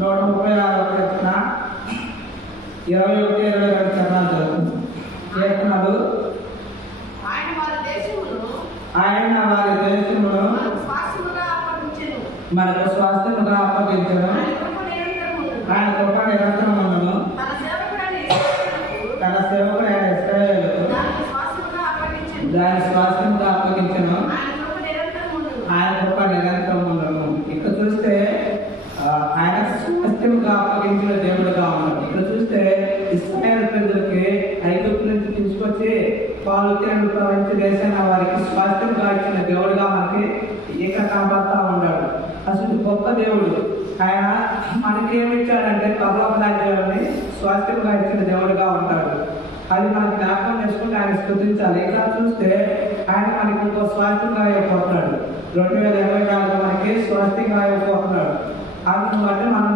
136వ కీర్తన 21, 22 చరణాలు చదువుతుంది. కీర్తనలు ఆయన వారి దేశమును మనకు స్వాస్థ్యముగా అప్పగించెను. ఆయన కృప నిరంతరమును తన సేవకుడైన ఇశ్రాయేలుకు దాని స్వాస్థ్యముగా అప్పగించెను. ఆయన కృప నిరంతరమును. ఇక్కడ చూస్తే ఆయన స్వాస్థ్యముగా అప్పగించిన దేవుడుగా ఉన్నాడు. ఇక్కడ చూస్తే ఇశ్రాయేలు ప్రజలకి ఐగుప్తు నుంచి తీసుకొచ్చి పాలు తేనెలు ప్రవహించి దేశాన్ని వారికి స్వాస్థ్యంగా ఇచ్చిన దేవుడుగా మనకి ఇక కనబడతా ఉన్నాడు. అసలు గొప్ప దేవుడు ఆయన మనకి ఏమి ఇచ్చాడంటే పరలోక రాజ్యాన్ని స్వాస్థ్యంగా ఇచ్చిన దేవుడుగా ఉంటాడు. అది మనకు జ్ఞాపకం చేసుకుంటే ఆయన స్తుతించాలి. ఇంకా చూస్తే ఆయన మనకి ఇంకో స్వాస్థ్యంగా అయిపోతున్నాడు. 2024 మనకి స్వాస్థ్యంగా అయిపోతున్నాడు. అందుకు బట్టి మనం